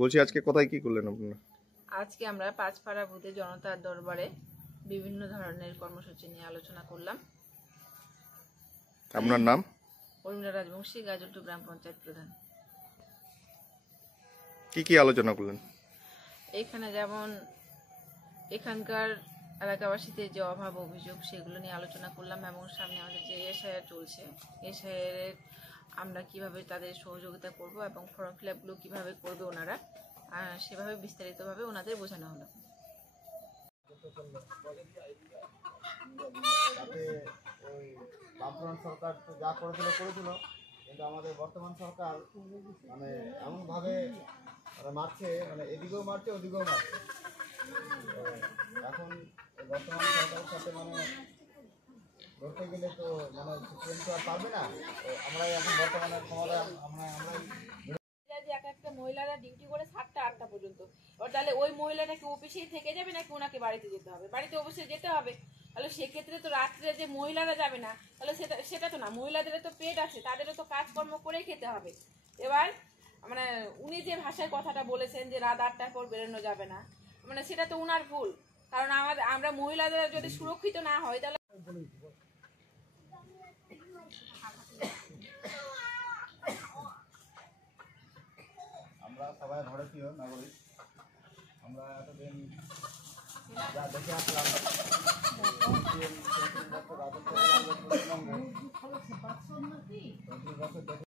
বলছি আজকে কোথায় কি করলেন আপনারা? আজকে আমরা পাঁচপাড়া বুথে জনতার দরবারে বিভিন্ন ধরনের কর্মসূচি নিয়ে আলোচনা করলাম। আপনার নাম? উর্মিলা রাজবংশী, গাজলটু গ্রাম পঞ্চায়েত প্রধান। কি কি আলোচনা করলেন? এখানে যেমন এখানকার এলাকাবাসীদের যে অভাব অভিযোগ সেগুলো নিয়ে আলোচনা করলাম, এবং সামনে আমাদের যে এসআইআর চলছে, এসআইআর আমরা কিভাবে তাদের সহযোগিতা করব এবং ফর্ম ফিল আপগুলো কীভাবে করবে ওনারা, সেভাবে বিস্তারিতভাবে ওনাদের বোঝানো হলো। ওই বামফ্রন্ট সরকার তো যা করেছিল কিন্তু আমাদের বর্তমান সরকার মানে এমনভাবে মারছে, মানে এদিকেও মারছে ওদিকেও মারছে। এখন বর্তমান সরকারের সাথে ধরতে গেলে তো সুপ্রিম তো আর পারবে না। তো আমরাই এখন বর্তমানে ক্ষমতা আমরাই একটা মহিলারা ডিউটি করে 7টা 8টা পর্যন্ত, তাহলে ওই মহিলাটা কি অফিসেই থেকে যাবে নাকি ওনাকে বাড়িতে যেতে হবে? বাড়িতে অবশ্যই যেতে হবে। তাহলে সেক্ষেত্রে তো রাত্রে যে মহিলারা যাবে না, তাহলে সেটা তো না, মহিলাদেরও তো পেট আছে, তাদেরও তো কাজকর্ম করেই খেতে হবে। এবার উনি যে ভাষায় কথাটা বলেছেন যে রাত 8টার পর বেরোনো যাবে না, সেটা তো উনার ভুল। কারণ আমরা মহিলাদের যদি সুরক্ষিত না হয় তাহলে আমরা সবাই ভারতীয় নাগরিক। আমরা এতদিন যা দেখে আসলাম পঁয়ত্রিশ বছর